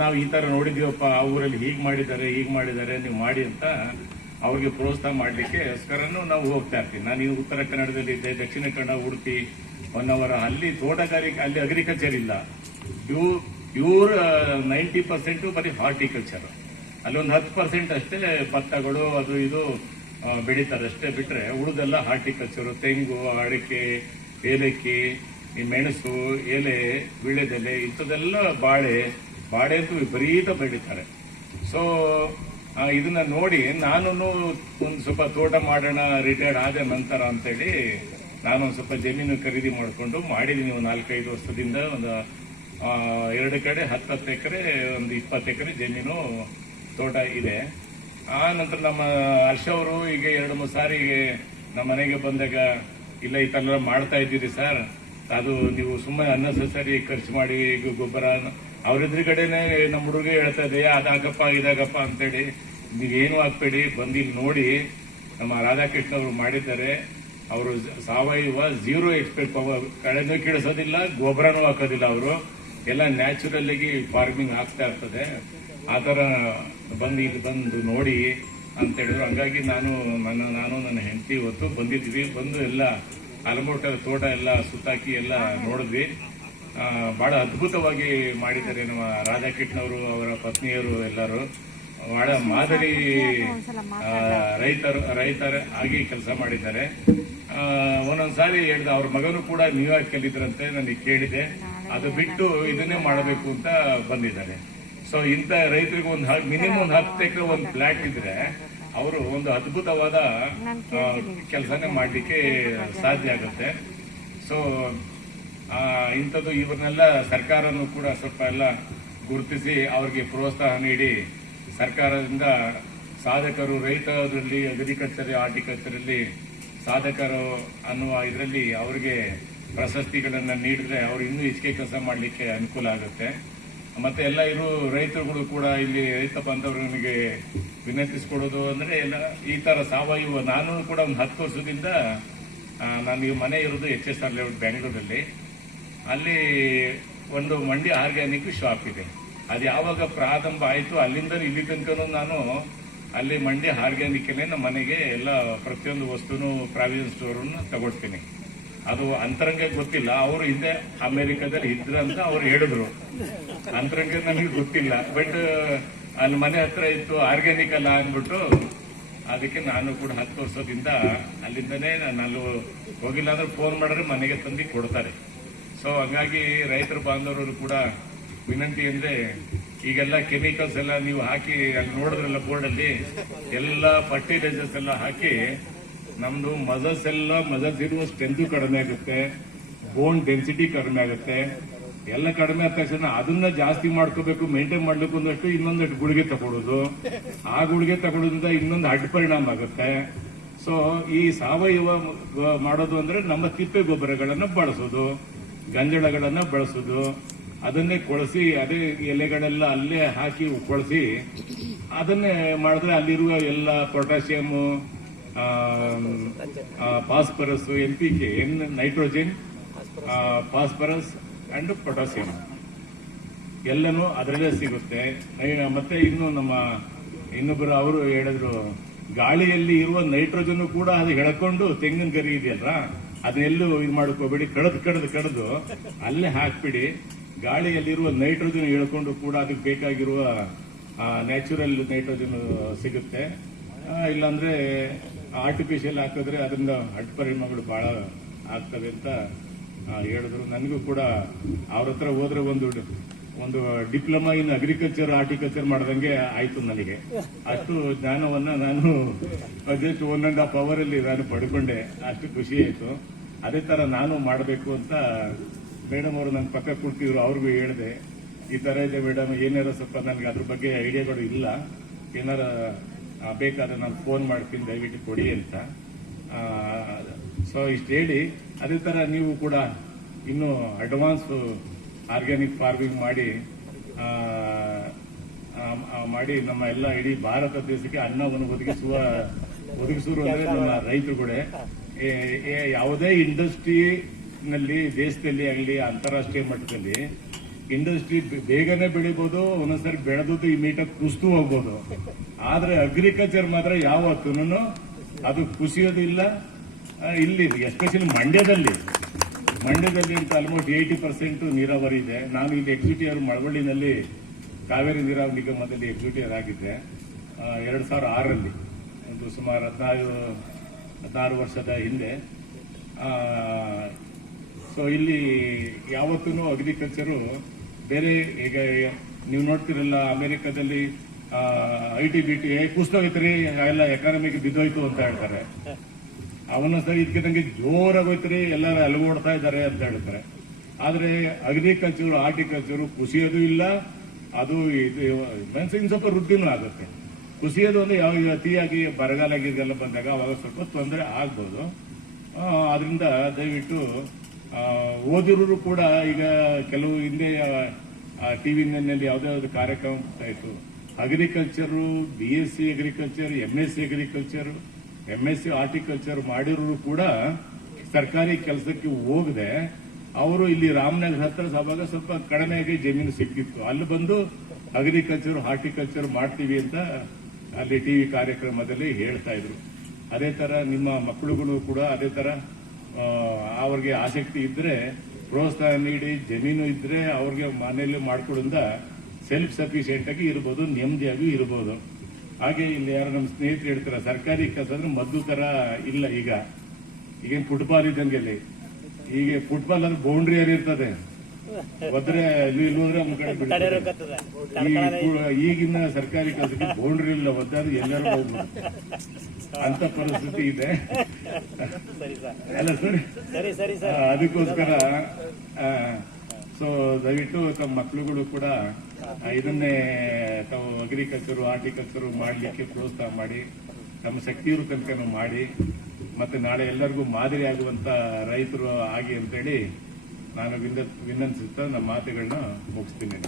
ನಾವು ಈ ತರ ನೋಡಿದೀವಪ್ಪ ಆ ಊರಲ್ಲಿ ಹೀಗ್ ಮಾಡಿದ್ದಾರೆ ಹೀಗ್ ಮಾಡಿದ್ದಾರೆ, ನೀವು ಮಾಡಿ ಅಂತ ಅವ್ರಿಗೆ ಪ್ರೋತ್ಸಾಹ ಮಾಡ್ಲಿಕ್ಕೆ ಸ್ಕರನು ನಾವು ಹೋಗ್ತಾ ಇರ್ತೀವಿ. ನಾನು ಈ ಉತ್ತರ ಕನ್ನಡದಲ್ಲಿ ಇದ್ದೆ, ದಕ್ಷಿಣ ಕನ್ನಡ, ಉಡುಪಿ ಅವರ್ ಅಲ್ಲಿ ತೋಟಗಾರಿಕೆ, ಅಲ್ಲಿ ಅಗ್ರಿಕಲ್ಚರ್ ಇಲ್ಲ. ಇವು ಪ್ಯೂರ್ ನೈಂಟಿ ಪರ್ಸೆಂಟ್ ಬರೀ ಹಾರ್ಟಿಕಲ್ಚರ್ ಅಲ್ಲಿ ಒಂದು ಹತ್ತು ಪರ್ಸೆಂಟ್ ಅಷ್ಟೇ ಭತ್ತಗಳು, ಅದು ಇದು ಬೆಳೀತಾರೆ. ಅಷ್ಟೇ ಬಿಟ್ರೆ ಉಳಿದೆಲ್ಲ ಹಾರ್ಟಿಕಲ್ಚರ್ ತೆಂಗು, ಅಡಿಕೆ, ಏಲಕ್ಕಿ ಮೆಣಸು, ಎಲೆ, ವೀಳ್ಯದೆಲೆ ಇಂಥದ್ದೆಲ್ಲ ಬಾಳೆ ಬಾಳೆ ಅಂತೂ ವಿಪರೀತ ಬೆಳೀತಾರೆ. ಸೊ ಇದನ್ನ ನೋಡಿ ನಾನು ಒಂದು ಸ್ವಲ್ಪ ತೋಟ ಮಾಡೋಣ ರಿಟೈರ್ಡ್ ಆದ ನಂತರ ಅಂತೇಳಿ ನಾನು ಒಂದು ಸ್ವಲ್ಪ ಜಮೀನು ಖರೀದಿ ಮಾಡಿಕೊಂಡು ಮಾಡಿದ್ದೀನಿ ಒಂದು ನಾಲ್ಕೈದು ವರ್ಷದಿಂದ ಒಂದು ಎರಡು ಕಡೆ ಹತ್ತತ್ತು ಎಕರೆ, ಒಂದು ಇಪ್ಪತ್ತು ಎಕರೆ ಜಮೀನು ತೋಟ ಇದೆ. ಆ ನಂತರ ನಮ್ಮ ಹರ್ಷ ಅವರು ಈಗ ಎರಡು ಮೂರು ಸಾರಿ ನಮ್ಮ ಮನೆಗೆ ಬಂದಾಗ, ಇಲ್ಲ, ಈ ಥರ ಮಾಡ್ತಾ ಇದ್ದೀರಿ ಸರ್. ಅದು ನೀವು ಸುಮ್ಮನೆ ಅನ್ನೆಸೆಸರಿ ಖರ್ಚು ಮಾಡಿ, ಈಗ ಗೊಬ್ಬರ ಅವ್ರ ಕಡೆನೆ ನಮ್ಮ ಹುಡುಗ ಹೇಳ್ತಾ ಇದೆ ಅದಾಗಪ್ಪ ಇದಾಗಪ್ಪ ಅಂತೇಳಿ. ನೀವೇನು ಹಾಕ್ಬೇಡಿ ಬಂದು ನೋಡಿ. ನಮ್ಮ ರಾಧಾಕೃಷ್ಣ ಅವರು ಮಾಡಿದ್ದಾರೆ. ಅವರು ಸಾವಯವ ಝೀರೋ ಎಕ್ಸ್ಪೆಕ್ಟ್ ಕಳೆನೂ ಕೀಳಿಸೋದಿಲ್ಲ ಗೊಬ್ಬರನೂ ಹಾಕೋದಿಲ್ಲ ಅವರು. ಎಲ್ಲ ನ್ಯಾಚುರಲ್ ಆಗಿ ಫಾರ್ಮಿಂಗ್ ಆಗ್ತಾ ಇರ್ತದೆ. ಆ ಥರ ಬಂದು ಇಲ್ಲಿ ಬಂದು ನೋಡಿ ಅಂತ ಹೇಳಿದ್ರು. ಹಂಗಾಗಿ ನಾನು, ನನ್ನ ನಾನು, ನನ್ನ ಹೆಂಡತಿ ಇವತ್ತು ಬಂದಿದ್ವಿ ಬಂದು ಎಲ್ಲ ಅಲಮೋಟ ತೋಟ ಎಲ್ಲ ಸುತ್ತಾಕಿ ಎಲ್ಲ ನೋಡಿದ್ವಿ. ಆ, ಬಹಳ ಅದ್ಭುತವಾಗಿ ಮಾಡಿದ್ದಾರೆ ನಮ್ಮ ರಾಧಾಕೃಷ್ಣವರು ಅವರ ಪತ್ನಿಯರು ಎಲ್ಲರೂ. ಬಹಳ ಮಾದರಿ ರೈತರು ರೈತರ ಆಗಿ ಕೆಲಸ ಮಾಡಿದ್ದಾರೆ. ಒಂದೊಂದ್ಸಾರಿ ಹೇಳಿದ ಅವ್ರ ಮಗನು ಕೂಡ ನ್ಯೂಯಾರ್ಕ್ ಕಲಿದ್ರಂತೆ ನನಗೆ ಕೇಳಿದೆ. ಅದು ಬಿಟ್ಟು ಇದನ್ನೇ ಮಾಡಬೇಕು ಅಂತ ಬಂದಿದ್ದಾರೆ. ಸೊ ಇಂಥ ರೈತರಿಗೆ ಒಂದು ಮಿನಿಮಮ್ ಒಂದು ಹತ್ತು ಎಕರೆ ಒಂದು ಫ್ಲಾಟ್ ಇದ್ರೆ ಅವರು ಒಂದು ಅದ್ಭುತವಾದ ಕೆಲಸನೇ ಮಾಡಲಿಕ್ಕೆ ಸಾಧ್ಯ ಆಗುತ್ತೆ. ಸೊ ಇಂಥದ್ದು ಇವ್ರನ್ನೆಲ್ಲ ಸರ್ಕಾರನು ಕೂಡ ಸ್ವಲ್ಪ ಎಲ್ಲ ಗುರುತಿಸಿ ಅವ್ರಿಗೆ ಪ್ರೋತ್ಸಾಹ ನೀಡಿ ಸರ್ಕಾರದಿಂದ ಸಾಧಕರು ರೈತರಲ್ಲಿ ಅಗ್ರಿಕಲ್ಚರ್ ಹಾರ್ಟಿಕಲ್ಚರಲ್ಲಿ ಸಾಧಕರು ಅನ್ನುವ ಇದರಲ್ಲಿ ಅವರಿಗೆ ಪ್ರಶಸ್ತಿಗಳನ್ನು ನೀಡಿದ್ರೆ ಅವರು ಇನ್ನೂ ಹೆಚ್ಚಿಗೆ ಕೆಲಸ ಮಾಡಲಿಕ್ಕೆ ಅನುಕೂಲ ಆಗುತ್ತೆ. ಮತ್ತೆ ಎಲ್ಲ ಇರು ರೈತರುಗಳು ಕೂಡ ಇಲ್ಲಿ ರೈತ ಬಾಂಧವರಿಗೆ ವಿನಂತಿಸ್ಕೊಡೋದು ಅಂದ್ರೆ ಎಲ್ಲ ಈ ತರ ಸಾವಯವ ನಾನು ಕೂಡ ಒಂದು ಹತ್ತು ವರ್ಷದಿಂದ ನಾನು ಮನೆ ಇರೋದು ಎಚ್ ಎಸ್ ಆರ್ ಲೇಔಟ್ ಬೆಂಗಳೂರಲ್ಲಿ ಅಲ್ಲಿ ಒಂದು ಮಂಡಿ ಆರ್ಗ್ಯಾನಿಕ್ ಶಾಪ್ ಇದೆ. ಅದು ಯಾವಾಗ ಪ್ರಾರಂಭ ಆಯಿತು ಅಲ್ಲಿಂದ ಇಲ್ಲಿ ತನಕ ನಾನು ಅಲ್ಲಿ ಮಂಡಿ ಆರ್ಗ್ಯಾನಿಕ್ ನಮ್ಮ ಮನೆಗೆ ಎಲ್ಲ ಪ್ರತಿಯೊಂದು ವಸ್ತುನು ಪ್ರಾವಿಷನ್ ಸ್ಟೋರನ್ನು ತಗೊಳ್ತೀನಿ. ಅದು ಅಂತರಂಗ ಗೊತ್ತಿಲ್ಲ. ಅವರು ಹಿಂದೆ ಅಮೆರಿಕದಲ್ಲಿ ಇದ್ರಂತ ಅವ್ರು ಹೇಳಿದ್ರು. ಅಂತರಂಗ ನನಗೆ ಗೊತ್ತಿಲ್ಲ. ಬಟ್ ಅಲ್ಲಿ ಮನೆ ಹತ್ರ ಇತ್ತು, ಆರ್ಗ್ಯಾನಿಕ್ ಅಲ್ಲ ಅಂದ್ಬಿಟ್ಟು ಅದಕ್ಕೆ ನಾನು ಕೂಡ ಹತ್ತು ವರ್ಷದಿಂದ ಅಲ್ಲಿಂದನೇ ನಾನು ಅಲ್ಲಿ ಹೋಗಿಲ್ಲ ಅಂದ್ರೆ ಫೋನ್ ಮಾಡಿದ್ರೆ ಮನೆಗೆ ತಂದು ಕೊಡ್ತಾರೆ. ಸೊ ಹಂಗಾಗಿ ರೈತರು ಬಾಂಧವರು ಕೂಡ ವಿನಂತಿ ಅಂದ್ರೆ ಈಗೆಲ್ಲ ಕೆಮಿಕಲ್ಸ್ ಎಲ್ಲ ನೀವು ಹಾಕಿ, ಅಲ್ಲಿ ನೋಡಿದ್ರಲ್ಲ ಬೋರ್ಡಲ್ಲಿ ಎಲ್ಲ ಫರ್ಟಿಲೈಸರ್ಸ್ ಎಲ್ಲ ಹಾಕಿ, ನಮ್ದು ಮಸಲ್ಸ್ ಎಲ್ಲ ಮಸಲ್ಸ್ ಇರುವ ಸ್ಟ್ರೆಂತ್ ಕಡಿಮೆ ಆಗುತ್ತೆ ಬೋನ್ ಡೆನ್ಸಿಟಿ ಕಡಿಮೆ ಆಗುತ್ತೆ. ಎಲ್ಲ ಕಡಿಮೆ ಆದ ತಕ್ಷಣ ಅದನ್ನ ಜಾಸ್ತಿ ಮಾಡ್ಕೋಬೇಕು ಮೇಂಟೈನ್ ಮಾಡ್ಲಿಕ್ಕೆ ಒಂದಷ್ಟು ಇನ್ನೊಂದಷ್ಟು ಗುಳಿಗೆ ತಗೊಳ್ಳೋದು ಆ ಗುಳಿಗೆ ತಗೊಳ್ಳೋದ್ರಿಂದ ಇನ್ನೊಂದು ಅಡ್ಡ ಪರಿಣಾಮ ಆಗುತ್ತೆ. ಸೊ ಈ ಸಾವಯವ ಮಾಡೋದು ಅಂದ್ರೆ ನಮ್ಮ ತಿಪ್ಪೆ ಗೊಬ್ಬರಗಳನ್ನು ಬಳಸೋದು. ಗಂಜಳಗಳನ್ನ ಬಳಸೋದು, ಅದನ್ನೇ ಕೊಳಸಿ, ಅದೇ ಎಲೆಗಳೆಲ್ಲ ಅಲ್ಲೇ ಹಾಕಿ ಕೊಳಸಿ, ಅದನ್ನೇ ಮಾಡಿದ್ರೆ ಅಲ್ಲಿರುವ ಎಲ್ಲ potassium phosphorus, N P K, N nitrogen phosphorus and potassium ಎಲ್ಲನೂ ಅದರಲ್ಲೇ ಸಿಗುತ್ತೆ. ಮತ್ತೆ ಇನ್ನು ನಮ್ಮ ಇನ್ನೊಬ್ಬರು ಅವರು ಹೇಳಿದ್ರು, ಗಾಳಿಯಲ್ಲಿ ಇರುವ ನೈಟ್ರೋಜನ್ ಕೂಡ ಅದು ಎಳ್ಕೊಂಡು ತೆಂಗಿನ ಗರಿ ಇದೆಯಲ್ಲ ಅದನ್ನೆಲ್ಲೂ ಇದು ಮಾಡ್ಕೋಬೇಡಿ. ಕಡದು ಕಡದು ಕಡದು ಅಲ್ಲೇ ಹಾಕ್ಬಿಡಿ. ಗಾಳಿಯಲ್ಲಿರುವ ನೈಟ್ರೋಜನ್ ಹೇಳ್ಕೊಂಡು ಕೂಡ ಅದಕ್ಕೆ ಬೇಕಾಗಿರುವ ನ್ಯಾಚುರಲ್ ನೈಟ್ರೋಜನ್ ಸಿಗುತ್ತೆ. ಇಲ್ಲಾಂದ್ರೆ ಆರ್ಟಿಫಿಷಿಯಲ್ ಹಾಕಿದ್ರೆ ಅದರಿಂದ ಅಡ್ಡ ಪರಿಣಾಮಗಳು ಬಹಳ ಆಗ್ತವೆ ಅಂತ ಹೇಳಿದ್ರು. ನನಗೂ ಕೂಡ ಅವ್ರ ಹತ್ರ ಹೋದ್ರೆ ಒಂದು ಒಂದು ಡಿಪ್ಲೊಮಾ ಇನ್ ಅಗ್ರಿಕಲ್ಚರ್ ಆರ್ಟಿಕಲ್ಚರ್ ಮಾಡ್ದಂಗೆ ಆಯ್ತು ನನಗೆ. ಅಷ್ಟು ಜ್ಞಾನವನ್ನ ನಾನು just one and half hour ಅಲ್ಲಿ ನಾನು ಪಡ್ಕೊಂಡೆ. ಅಷ್ಟು ಖುಷಿ ಆಯ್ತು. ಅದೇ ತರ ನಾನು ಮಾಡಬೇಕು ಅಂತ ಮೇಡಮ್ ಅವರು ನನ್ನ ಪಕ್ಕ ಕೊಡ್ತಿದ್ರು, ಅವ್ರಿಗೂ ಹೇಳಿದೆ. ಈ ತರ ಇದೆ ಮೇಡಮ್ ಏನಾರ ಸ್ವಲ್ಪ ನನಗೆ ಅದ್ರ ಬಗ್ಗೆ ಐಡಿಯಾಗಳು ಇಲ್ಲ. ಏನಾರ ಬೇಕಾದ್ರೆ ನಾನು ಫೋನ್ ಮಾಡ್ತೀನಿ, ದಯವಿಟ್ಟು ಕೊಡಿ ಅಂತ. ಸೊ ಇಷ್ಟು ಹೇಳಿ. ಅದೇ ತರ ನೀವು ಕೂಡ ಇನ್ನು ಅಡ್ವಾನ್ಸ್ ಆರ್ಗ್ಯಾನಿಕ್ ಫಾರ್ಮಿಂಗ್ ಮಾಡಿ ಮಾಡಿ ನಮ್ಮ ಎಲ್ಲ ಇಡೀ ಭಾರತ ದೇಶಕ್ಕೆ ಅನ್ನವನ್ನು ಒದಗಿಸುವ ಒದಗಿಸುವ ಅಂದ್ರೆ ನಮ್ಮ ರೈತರುಗಳೇ. ಯಾವುದೇ ಇಂಡಸ್ಟ್ರಿ ನಲ್ಲಿ ದೇಶದಲ್ಲಿ ಆಗಲಿ ಅಂತಾರಾಷ್ಟ್ರೀಯ ಮಟ್ಟದಲ್ಲಿ ಇಂಡಸ್ಟ್ರಿ ಬೇಗನೆ ಬೆಳಿಬೋದು ಒಂದೊಂದ್ಸರಿ ಬೆಳೆದದ್ದು ಈ ಆಗಿ ಕುಸ್ತು ಹೋಗ್ಬೋದು. ಆದ್ರೆ ಅಗ್ರಿಕಲ್ಚರ್ ಮಾತ್ರ ಯಾವತ್ತೂ ಅದು ಕುಸಿಯೋದಿಲ್ಲ. ಇಲ್ಲಿ ಎಸ್ಪೆಷಲಿ ಮಂಡ್ಯದಲ್ಲಿ ಮಂಡ್ಯದಲ್ಲಿ ಅಂತ ಆಲ್ಮೋಸ್ಟ್ ಏಯ್ಟಿ ಪರ್ಸೆಂಟ್ ನೀರಾವರಿ ಇದೆ. ನಾನು ಇಲ್ಲಿ ಎಕ್ಸಿಕ್ಯೂಟಿವ್ ಮಳವಳ್ಳಿನಲ್ಲಿ ಕಾವೇರಿ ನೀರಾವರಿ ನಿಗಮದಲ್ಲಿ ಎಕ್ಸಿಕ್ಯೂಟಿವ್ ಆಗಿದ್ದೆ. ಎರಡು ಸಾವಿರ ಆರರಲ್ಲಿ, ಒಂದು ಸುಮಾರು ಹದಿನಾರು ಹದಿನಾರು ವರ್ಷದ ಹಿಂದೆ. ಸೊ ಇಲ್ಲಿ ಯಾವತ್ತೂ ಅಗ್ರಿಕಲ್ಚರು ಬೇರೆ, ಈಗ ನೀವು ನೋಡ್ತಿರಲ್ಲ ಅಮೆರಿಕದಲ್ಲಿ ಐ ಟಿ ಬಿ ಟಿ ಕುಸ್ತೋಯ್ತ್ರಿ, ಎಲ್ಲ ಎಕಾನಮಿಗೆ ಬಿದ್ದೋಯ್ತು ಅಂತ ಹೇಳ್ತಾರೆ. ಅವನ ಸರಿ ಇದಕ್ಕೆ ಜೋರಾಗೋಯ್ತ್ರಿ, ಎಲ್ಲರೂ ಅಲಗೋಡ್ತಾ ಇದ್ದಾರೆ ಅಂತ ಹೇಳ್ತಾರೆ. ಆದರೆ ಅಗ್ರಿಕಲ್ಚರ್ ಹಾರ್ಟಿಕಲ್ಚರ್ ಕುಸಿಯೋದು ಇಲ್ಲ. ಅದು ಇದು ಮನ್ಸಿನ ಸ್ವಲ್ಪ ವೃದ್ಧಿನೂ ಆಗುತ್ತೆ. ಕುಸಿಯೋದು ಅಂದರೆ ಯಾವ ಅತಿಯಾಗಿ ಬರಗಾಲ ಆಗಿದೆಲ್ಲ ಬಂದಾಗ ಅವಾಗ ಸ್ವಲ್ಪ ತೊಂದರೆ ಆಗ್ಬೋದು. ಅದರಿಂದ ದಯವಿಟ್ಟು ಓದಿರೋರು ಕೂಡ ಈಗ ಕೆಲವು ಹಿಂದೆ ಟಿವಿನಲ್ಲಿ ಯಾವುದೇ ಯಾವ್ದು ಕಾರ್ಯಕ್ರಮ ಇತ್ತು. Agriculture B S C agriculture M S C agriculture M S C horticulture ಮಾಡಿರೋರು ಕೂಡ ಸರ್ಕಾರಿ ಕೆಲಸಕ್ಕೆ ಹೋಗದೆ, ಅವರು ಇಲ್ಲಿ ರಾಮನಗರ ಹತ್ರ ಅವಾಗ ಸ್ವಲ್ಪ ಕಡಿಮೆಯಾಗಿ ಜಮೀನು ಸಿಕ್ಕಿತ್ತು. ಅಲ್ಲಿ ಬಂದು ಅಗ್ರಿಕಲ್ಚರ್ ಹಾರ್ಟಿಕಲ್ಚರ್ ಮಾಡ್ತೀವಿ ಅಂತ ಅಲ್ಲಿ ಟಿವಿ ಕಾರ್ಯಕ್ರಮದಲ್ಲಿ ಹೇಳ್ತಾ ಇದ್ರು. ಅದೇ ತರ ನಿಮ್ಮ ಮಕ್ಕಳುಗಳು ಕೂಡ ಅದೇ ತರ ಅವ್ರಿಗೆ ಆಸಕ್ತಿ ಇದ್ರೆ ಪ್ರೋತ್ಸಾಹ ನೀಡಿ, ಜಮೀನು ಇದ್ರೆ ಅವ್ರಿಗೆ ಮನೆಯಲ್ಲಿ ಮಾಡ್ಕೊಡೋದ್ರಿಂದ ಸೆಲ್ಫ್ ಸಫಿಶಿಯೆಂಟ್ ಆಗಿ ಇರ್ಬೋದು, ನೆಮ್ಮದಿಯಾಗಿ ಇರ್ಬೋದು. ಹಾಗೆ ಇಲ್ಲಿ ಯಾರು ನಮ್ಮ ಸ್ನೇಹಿತರು ಹೇಳ್ತಾರೆ ಸರ್ಕಾರಿ ಕಸ ಅಂದ್ರೆ ಮದ್ದು ತರ ಇಲ್ಲ ಈಗ. ಈಗೇನ್ ಫುಟ್ಬಾಲ್ ಇದ್ದಂಗೆ ಅಲ್ಲಿ. ಈಗ ಫುಟ್ಬಾಲ್ ಅಂದ್ರೆ ಬೌಂಡ್ರಿ ಏರಿ ಇರ್ತದೆ. ಒದ್ರೆ ಇಲ್ಲಿ ಇಲ್ಲಿ ಹೋದ್ರೆ ಒಂದ್ ಕಡೆ ಬಿಡ್ತಾರೆ. ಈಗಿನ ಸರ್ಕಾರಿ ಕಸಕ್ಕೆ ಬೌಂಡ್ರಿ ಇಲ್ಲ ಒದ್ದಾದ್ರೆ ಎಲ್ಲರೂ ಹೋಗ್ಬೋದು. ಅಂತ ಪರಿಸ್ಥಿತಿ ಇದೆ. ಅಲ್ಲ ಸರ್ ಅದಕ್ಕೋಸ್ಕರ ಸೊ ದಯವಿಟ್ಟು ತಮ್ಮ ಮಕ್ಕಳುಗಳು ಕೂಡ ಇದನ್ನೇ ತಾವು ಅಗ್ರಿಕಲ್ಚರು, ಹಾರ್ಟಿಕಲ್ಚರು ಮಾಡಲಿಕ್ಕೆ ಪ್ರೋತ್ಸಾಹ ಮಾಡಿ, ತಮ್ಮ ಶಕ್ತಿಯರು ತನಕ ಮಾಡಿ, ಮತ್ತೆ ನಾಳೆ ಎಲ್ಲರಿಗೂ ಮಾದರಿ ಆಗುವಂತ ರೈತರು ಆಗಿ ಅಂತೇಳಿ ನಾನು ವಿನ್ನ ವಿನ್ನಂತಿಸುತ್ತಾ ನಮ್ಮ ಮಾತುಗಳನ್ನ ಮುಗಿಸ್ತೀನಿ.